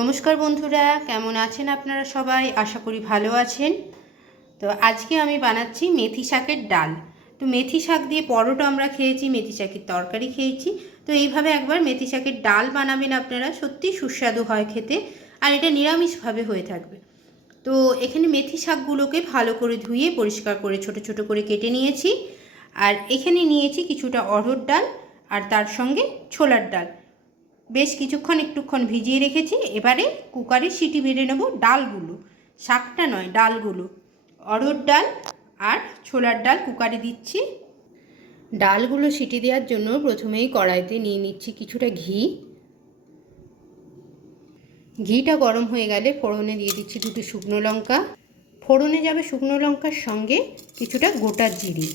নমস্কার বন্ধুরা, কেমন আছেন আপনারা সবাই? আশা করি ভালো আছেন। তো আজকে আমি বানাচ্ছি মেথি শাকের ডাল। তো মেথি শাক দিয়ে পরোটা আমরা খেয়েছি, মেথি শাকের তরকারি খেয়েছি। তো এইভাবে একবার মেথি শাকের ডাল বানাবেন আপনারা, সত্যি সুস্বাদু হয় খেতে আর এটা নিরামিষভাবে হয়ে থাকবে। তো এখানে মেথি শাকগুলোকে ভালো করে ধুয়ে পরিষ্কার করে ছোট ছোট করে কেটে নিয়েছি। আর এখানে নিয়েছি কিছুটা অড়হর ডাল আর তার সঙ্গে ছোলার ডাল। বেশ কিছুক্ষণ একটুক্ষণ ভিজিয়ে রেখেছি, এবারে কুকারে সিটি মেরে নেব ডালগুলো। শাকটা নয়, ডালগুলো। অড়হর ডাল আর ছোলার ডাল কুকারে দিচ্ছি। ডালগুলো সিটি দেওয়ার জন্য প্রথমেই কড়াইতে নিয়ে নিচ্ছি কিছুটা ঘি। ঘিটা গরম হয়ে গেলে ফোড়নে দিয়ে দিচ্ছি দুটো শুকনো লঙ্কা। ফোড়নে যাবে শুকনো লঙ্কার সঙ্গে কিছুটা গোটা জিরে।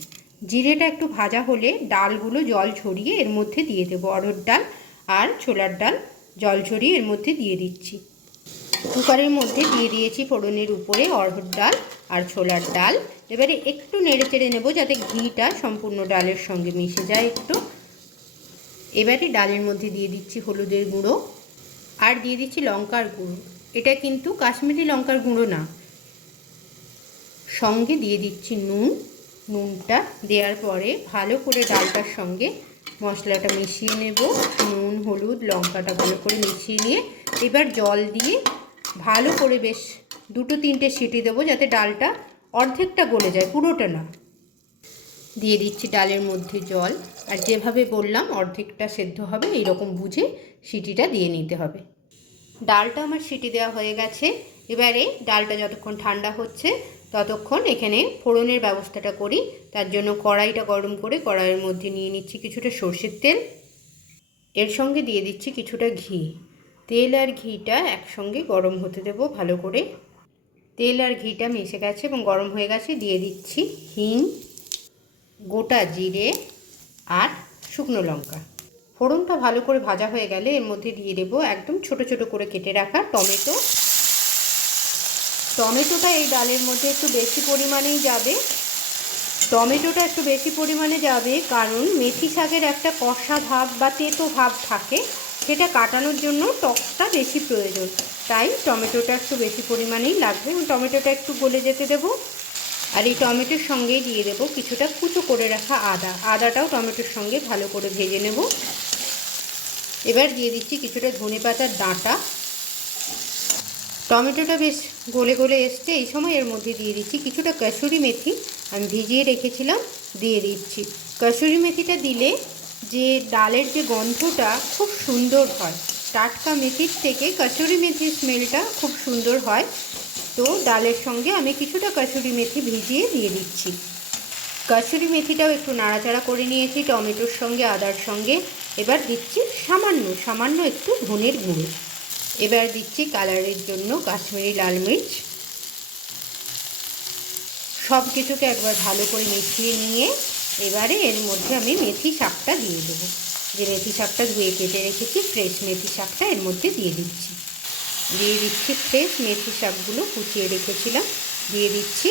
জিরেটা একটু ভাজা হলে ডালগুলো জল ছড়িয়ে এর মধ্যে দিয়ে দেবো অড়হর ডাল। আর ছোলার ডাল জল ছড়িয়ে এর মধ্যে দিয়ে দিচ্ছি। কুকারের মধ্যে দিয়ে দিয়েছি ফোড়নের উপরে অড়হর ডাল আর ছোলার ডাল। এবারে একটু নেড়ে চেড়ে নেব যাতে ঘিটা সম্পূর্ণ ডালের সঙ্গে মিশে যায় একটু। এবারে ডালের মধ্যে দিয়ে দিচ্ছি হলুদের গুঁড়ো আর দিয়ে দিচ্ছি লঙ্কার গুঁড়ো। এটা কিন্তু কাশ্মীরি লঙ্কার গুঁড়ো না। সঙ্গে দিয়ে দিচ্ছি নুন। নুনটা দেওয়ার পরে ভালো করে ডালটার সঙ্গে মশলাটা মিশিয়ে নেব, নুন, হলুদ, লঙ্কাটা ভালো করে মিশিয়ে নিয়ে এবার জল দিয়ে ভালো করে বেশ দুটো তিনটে সিটি দেবো যাতে ডালটা অর্ধেকটা গলে যায়, পুরোটা না। দিয়ে দিচ্ছি ডালের মধ্যে জল, আর যেভাবে বললাম অর্ধেকটা সেদ্ধ হবে, এইরকম বুঝে সিটিটা দিয়ে নিতে হবে। ডালটা আমার সিটি দেওয়া হয়ে গেছে এবারে ডালটা যতক্ষণ ঠান্ডা হচ্ছে, ততক্ষণ এখানে ফোড়নের ব্যবস্থাটা করি। তার জন্য কড়াইটা গরম করে কড়াইয়ের মধ্যে নিয়ে নিচ্ছি কিছুটা সর্ষের তেল। এর সঙ্গে দিয়ে দিচ্ছি কিছুটা ঘি। তেল আর ঘিটা একসঙ্গে গরম হতে দেবো ভালো করে। তেল আর ঘিটা মিশে গেছে এবং গরম হয়ে গেছে, দিয়ে দিচ্ছি হিং, গোটা জিরে আর শুকনো লঙ্কা। ফোড়নটা ভালো করে ভাজা হয়ে গেলে এর মধ্যে দিয়ে দেবো একদম ছোট ছোট করে কেটে রাখা টমেটো টমেটোটা এই ডালের মধ্যে একটু বেশি পরিমাণেই যাবে। টমেটোটা একটু বেশি পরিমাণে যাবে কারণ মেথি শাকের একটা কষা ভাব বা তেতো ভাব থাকে, সেটা কাটানোর জন্য টকটা বেশি প্রয়োজন। তাই টমেটোটা একটু বেশি পরিমাণেই লাগবে। এবং টমেটোটা একটু গলে যেতে দেবো আর এই টমেটোর সঙ্গেই দিয়ে দেবো কিছুটা কুচো করে রাখা আদা। আদাটাও টমেটোর সঙ্গে ভালো করে ভেজে নেব। এবার দিয়ে দিচ্ছি কিছুটা ধনে পাতার ডাঁটা। টমেটোটা বেশ গলে গলে এসছে। এই সময় এর মধ্যে দিয়ে দিচ্ছি কিছুটা কাসুরি মেথি। আমি ভিজিয়ে রেখেছিলাম, দিয়ে দিচ্ছি। কাসুরি মেথিটা দিলে যে ডালের যে গন্ধটা খুব সুন্দর হয়। টাটকা মেথির থেকে কাসুরি মেথির স্মেলটা খুব সুন্দর হয়। তো ডালের সঙ্গে আমি কিছুটা কাসুরি মেথি ভিজিয়ে দিয়ে দিচ্ছি। কাসুরি মেথিটাও একটু নাড়াচাড়া করে নিয়েছি টমেটোর সঙ্গে, আদার সঙ্গে। এবার দিচ্ছি সামান্য সামান্য একটু ধনের গুঁড়ো। এবার দিচ্ছি কালারের জন্য কাশ্মীরি লাল মির্চ। সব কিছুকে একবার ভালো করে মিশিয়ে নিয়ে এবারে এর মধ্যে আমি মেথি শাকটা দিয়ে দেবো। যে মেথি শাকটা ধুয়ে কেটে রেখেছি, ফ্রেশ মেথি শাকটা এর মধ্যে দিয়ে দিচ্ছি। দিয়ে দিচ্ছি ফ্রেশ মেথি শাকগুলো কুচিয়ে রেখেছিলাম। দিয়ে দিচ্ছি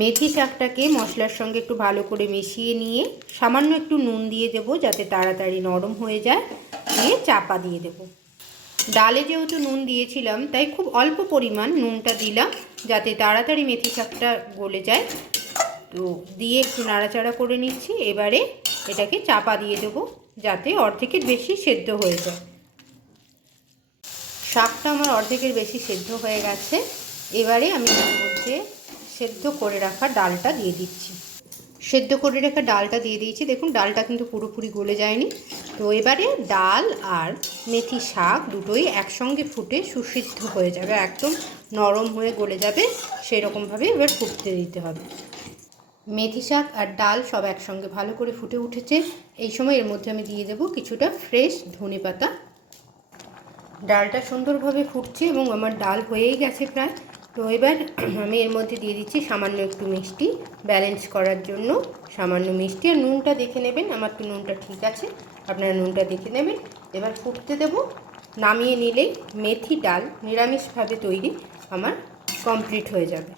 মেথি শাকটাকে মশলার সঙ্গে একটু ভালো করে মিশিয়ে নিয়ে সামান্য একটু নুন দিয়ে দেবো, যাতে তাড়াতাড়ি নরম হয়ে যায়। দিয়ে চাপা দিয়ে দেবো। ডালে যেহেতু নুন দিয়েছিলাম, তাই খুব অল্প পরিমাণ নুনটা দিলাম, যাতে তাড়াতাড়ি মেথি শাকটা গলে যায়। তো দিয়ে একটু নাড়াচাড়া করে নিচ্ছি, এবারে এটাকে চাপা দিয়ে দেবো, যাতে অর্ধেকের বেশি সেদ্ধ হয়ে যায়। শাকটা আমার অর্ধেকের বেশি সেদ্ধ হয়ে গেছে, এবারে আমি এর মধ্যে সেদ্ধ করে রাখা ডালটা দিয়ে দিচ্ছি। সেদ্ধ করে রাখা ডালটা দিয়ে দিয়েছি, দেখুন ডালটা কিন্তু পুরোপুরি গলে যায়নি। তো এবারে ডাল আর মেথি শাক দুটোই একসঙ্গে ফুটে সুসিদ্ধ হয়ে যাবে, একদম নরম হয়ে গলে যাবে সেই রকমভাবে এবার ফুটতে দিতে হবে। মেথি শাক আর ডাল সব একসঙ্গে ভালো করে ফুটে উঠেছে। এই সময় এর মধ্যে আমি দিয়ে দেবো কিছুটা ফ্রেশ ধনে পাতা। ডালটা সুন্দরভাবে ফুটছে এবং আমার ডাল হয়েই গেছে প্রায়। তো এবার আমি এর মধ্যে দিয়ে দিচ্ছি সামান্য একটু মিষ্টি ব্যালেন্স করার জন্য সামান্য মিষ্টি। আর নুনটা দেখে নেবেন, আমার তো নুনটা ঠিক আছে, আপনারা নুনটা দেখে নেবেন। এবার ফুটতে দেব, নামিয়ে নিলেই মেথি ডাল নিরামিষভাবে তৈরি আমার কমপ্লিট হয়ে যাবে।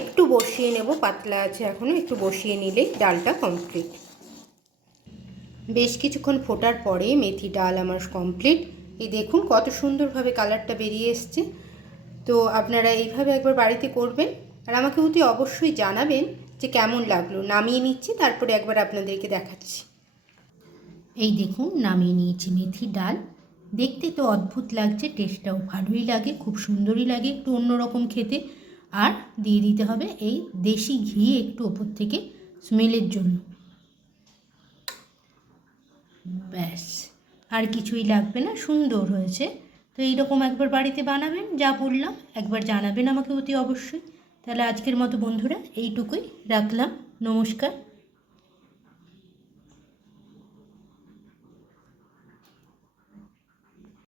একটু বসিয়ে নেব, পাতলা আছে এখনও একটু বসিয়ে নিলেই ডালটা কমপ্লিট বেশ কিছুক্ষণ ফোটার পরে মেথি ডাল আমার কমপ্লিট এই দেখুন কত সুন্দরভাবে কালারটা বেরিয়ে এসছে। তো আপনারা এইভাবে একবার বাড়িতে করবেন। আর আমাকে অতি অবশ্যই জানাবেন যে কেমন লাগল। নামিয়ে নিচ্ছি, তারপরে একবার আপনাদেরকে দেখাচ্ছি। এই দেখুন, নামিয়ে নিয়েছি মেথি ডাল। দেখতে তো অদ্ভুত লাগছে টেস্টটাও ভালোই লাগে, খুব সুন্দরই লাগে, একটু অন্যরকম খেতে। আর দিয়ে দিতে হবে এই দেশি ঘি একটু ওপর থেকে স্মেলের জন্য। ব্যাস, আর কিছুই লাগবে না, সুন্দর হয়েছে। তো এইরকম একবার বাড়িতে বানাবেন, যা বললাম, একবার জানাবেন আমাকে অতি অবশ্যই। তাহলে আজকের মতো বন্ধুরা, এইটুকুই। রাখলাম। নমস্কার।